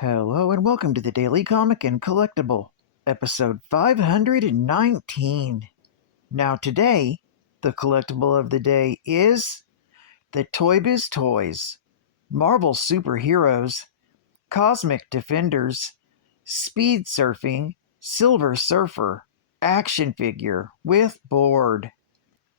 Hello and welcome to the Daily Comic and Collectible, episode 519. Now today, the collectible of the day is the Toybiz Toys, Marvel Superheroes, Cosmic Defenders, Speed Surfing, Silver Surfer, action figure with board.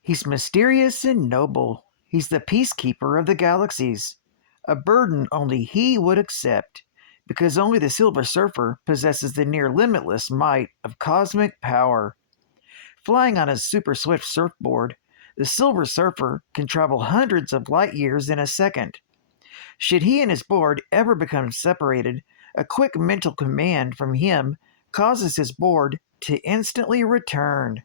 He's mysterious and noble. He's the peacekeeper of the galaxies, a burden only he would accept, because only the Silver Surfer possesses the near-limitless might of cosmic power. Flying on his super-swift surfboard, the Silver Surfer can travel hundreds of light years in a second. Should he and his board ever become separated, a quick mental command from him causes his board to instantly return.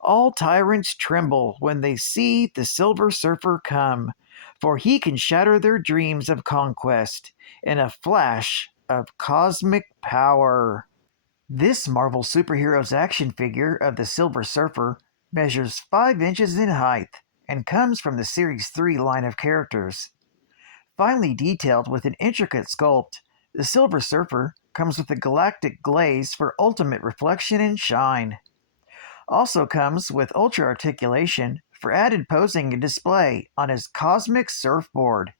All tyrants tremble when they see the Silver Surfer come, for he can shatter their dreams of conquest in a flash of cosmic power. This Marvel Superheroes action figure of the Silver Surfer measures 5 inches in height and comes from the Series 3 line of characters. Finely detailed with an intricate sculpt, the Silver Surfer comes with a galactic glaze for ultimate reflection and shine. Also comes with ultra articulation for added posing and display on his cosmic surfboard.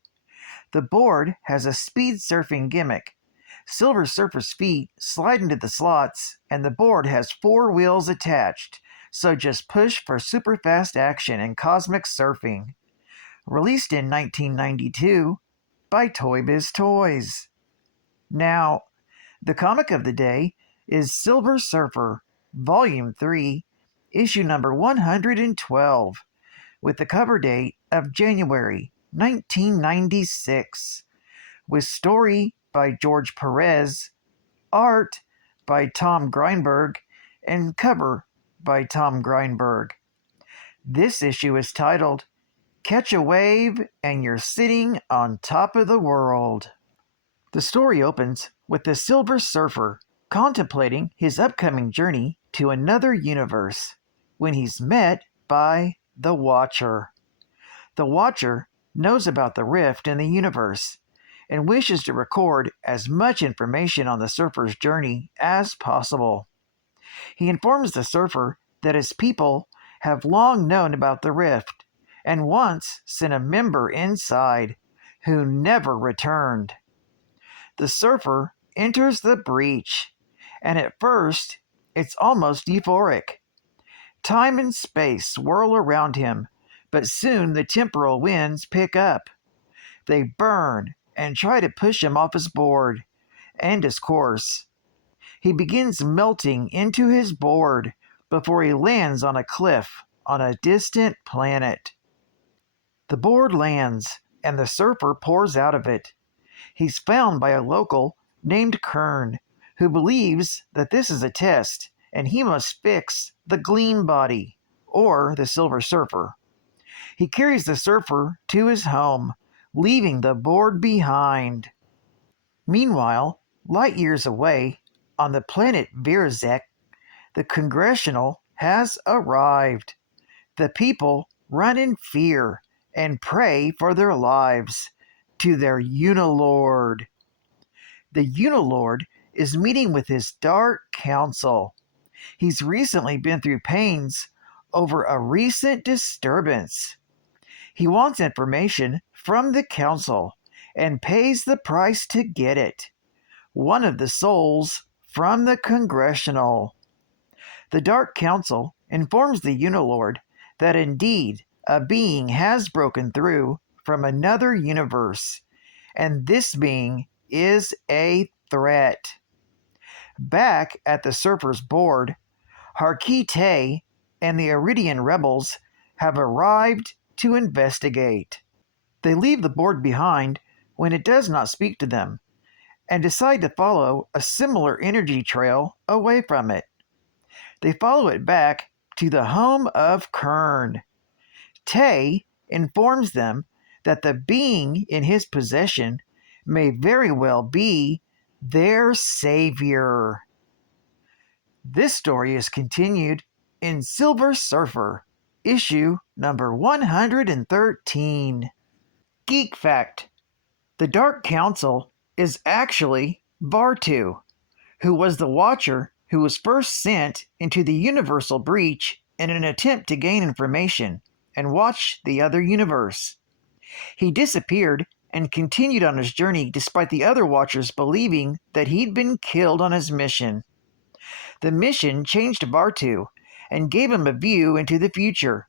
The board has a speed surfing gimmick. Silver Surfer's feet slide into the slots, and the board has 4 wheels attached, so just push for super fast action and cosmic surfing. Released in 1992 by Toybiz Toys. Now, the comic of the day is Silver Surfer, Volume 3, issue number 112, with the cover date of January 1996, with story by George Perez, art by Tom Greinberg, and cover by Tom Greinberg. This issue is titled, Catch a Wave and You're Sitting on Top of the World. The story opens with the Silver Surfer contemplating his upcoming journey to another universe, when he's met by the Watcher. The Watcher knows about the rift in the universe and wishes to record as much information on the Surfer's journey as possible. He informs the Surfer that his people have long known about the rift and once sent a member inside who never returned. The Surfer enters the breach, and at first it's almost euphoric. Time and space swirl around him, but soon the temporal winds pick up. They burn and try to push him off his board and his course. He begins melting into his board before he lands on a cliff on a distant planet. The board lands, and the Surfer pours out of it. He's found by a local named Kern, who believes that this is a test and he must fix the Gleam Body, or the Silver Surfer. He carries the Surfer to his home, leaving the board behind. Meanwhile, light years away, on the planet Virzek, the Congressional has arrived. The people run in fear and pray for their lives to their Unilord. The Unilord is meeting with his Dark Council. He's recently been through pains over a recent disturbance. He wants information from the Council and pays the price to get it. One of the souls from the Congressional. The Dark Council informs the Unilord that indeed a being has broken through from another universe, and this being is a threat. Back at the Surfer's board, Harkite and the Iridian rebels have arrived to investigate. They leave the board behind when it does not speak to them, and decide to follow a similar energy trail away from it. They follow it back to the home of Kern. Tay informs them that the being in his possession may very well be their savior. This story is continued in Silver Surfer, issue number 113. Geek Fact: The Dark Council is actually THRU, who was the Watcher who was first sent into the universal breach in an attempt to gain information and watch the other universe. He disappeared and continued on his journey despite the other Watchers believing that he'd been killed on his mission. The mission changed THRU and gave him a view into the future,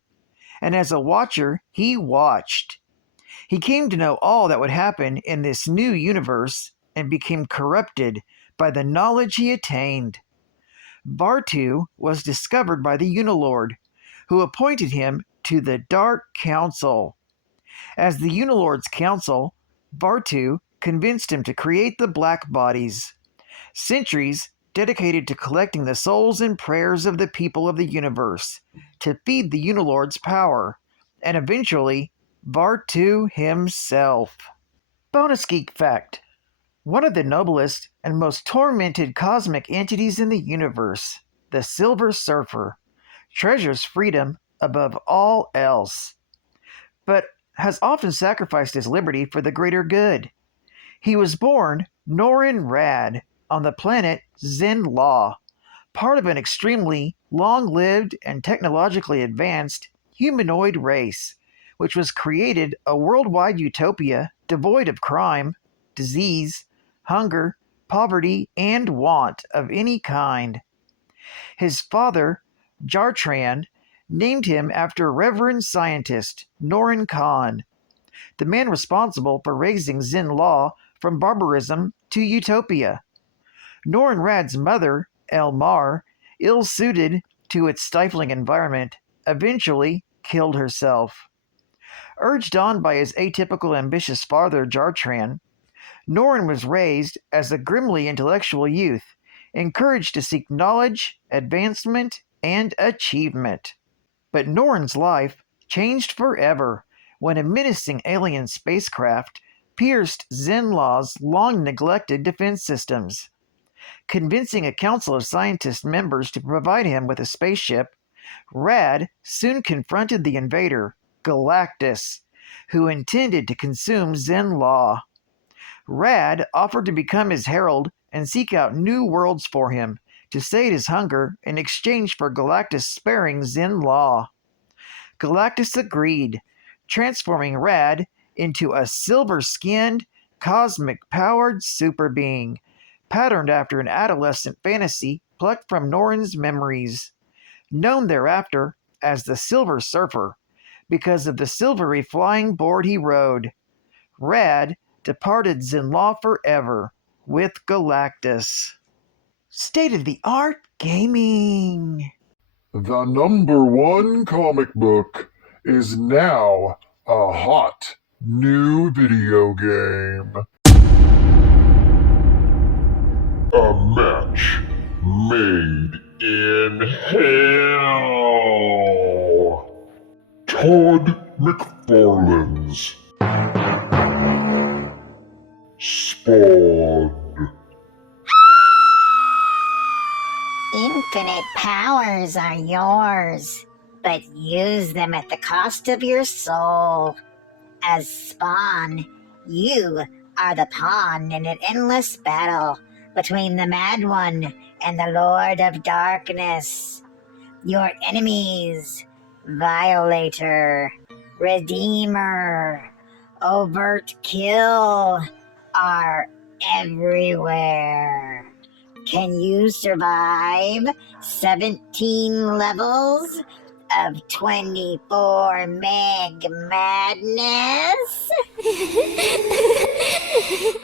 and as a Watcher, he watched. He came to know all that would happen in this new universe and became corrupted by the knowledge he attained. THRU was discovered by the Unilord, who appointed him to the Dark Council. As the Unilord's council, THRU convinced him to create the Black Bodies, sentries dedicated to collecting the souls and prayers of the people of the universe, to feed the Unilord's power, and eventually THRU himself. Bonus Geek Fact: one of the noblest and most tormented cosmic entities in the universe, the Silver Surfer, treasures freedom above all else, but has often sacrificed his liberty for the greater good. He was born Norrin Radd on the planet Zen-La, part of an extremely long-lived and technologically advanced humanoid race, which was created a worldwide utopia devoid of crime, disease, hunger, poverty, and want of any kind. His father, Jartran, named him after Reverend Scientist Norrin Khan, the man responsible for raising Zen-La from barbarism to utopia. Norrin Radd's mother, Elmar, ill-suited to its stifling environment, eventually killed herself. Urged on by his atypical ambitious father, Jartran, Norrin was raised as a grimly intellectual youth, encouraged to seek knowledge, advancement, and achievement. But Norrin's life changed forever when a menacing alien spacecraft pierced Zen-La's long-neglected defense systems. Convincing a council of scientist members to provide him with a spaceship, Radd soon confronted the invader, Galactus, who intended to consume Zen-La. Radd offered to become his herald and seek out new worlds for him to sate his hunger in exchange for Galactus sparing Zen-La. Galactus agreed, transforming Radd into a silver-skinned, cosmic-powered super being, patterned after an adolescent fantasy plucked from Norrin's memories. Known thereafter as the Silver Surfer, because of the silvery flying board he rode, Radd departed Zen-La forever with Galactus. State-of-the-art gaming. The #1 comic book is now a hot new video game. A match made in hell. Todd McFarlane's Spawn. Infinite powers are yours, but use them at the cost of your soul. As Spawn, you are the pawn in an endless battle between the Mad One and the Lord of Darkness. Your enemies, Violator, Redeemer, Overt Kill, are everywhere. Can you survive 17 levels of 24 meg madness?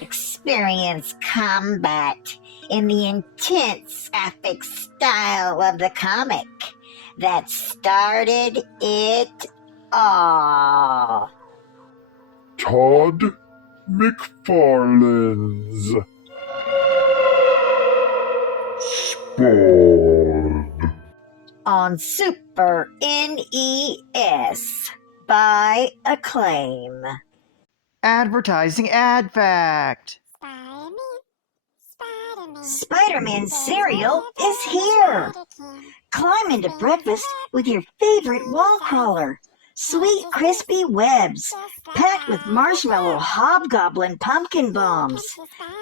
Experience combat in the intense graphic style of the comic that started it all. Todd McFarlane's Spawn. On Super NES by Acclaim. Advertising ad fact. SpiderMan Cereal is here! Climb into breakfast with your favorite wall crawler. Sweet crispy webs, packed with marshmallow hobgoblin pumpkin bombs.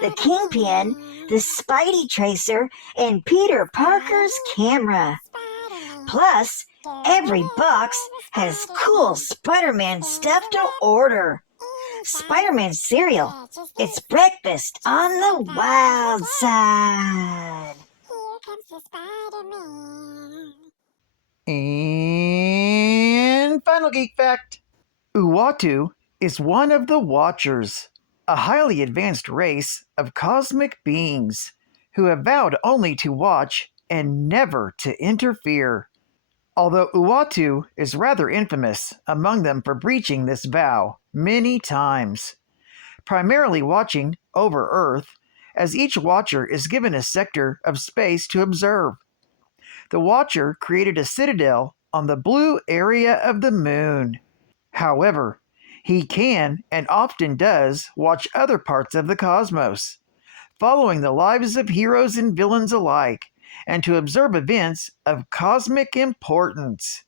The Kingpin, the Spidey Tracer, and Peter Parker's camera. Plus, every box has cool Spider-Man stuff to order. SpiderMan Cereal. It's breakfast on the wild side. Here comes the Spider-Man. And final geek fact. Uatu is one of the Watchers, a highly advanced race of cosmic beings who have vowed only to watch and never to interfere. Although Uatu is rather infamous among them for breaching this vow many times, primarily watching over Earth, as each Watcher is given a sector of space to observe. The Watcher created a citadel on the blue area of the moon. However, he can and often does watch other parts of the cosmos, following the lives of heroes and villains alike, and to observe events of cosmic importance.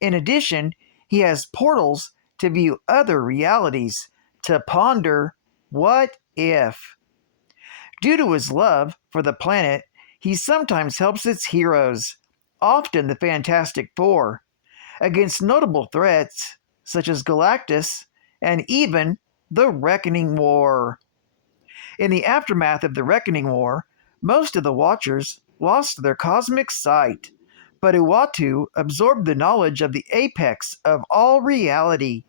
In addition, he has portals to view other realities, to ponder what if. Due to his love for the planet, he sometimes helps its heroes, often the Fantastic Four, against notable threats such as Galactus and even the Reckoning War. In the aftermath of the Reckoning War, most of the Watchers lost their cosmic sight, but Uatu absorbed the knowledge of the apex of all reality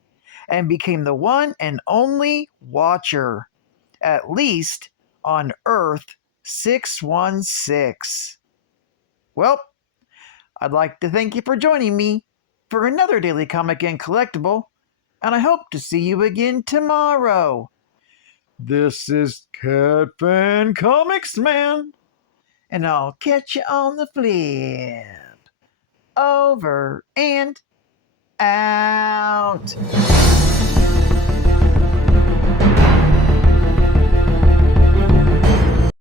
and became the one and only Watcher, at least on Earth 616. Well, I'd like to thank you for joining me for another Daily Comic and Collectible, and I hope to see you again tomorrow. This is Cat Fan Comics Man, and I'll catch you on the flip. Over and out.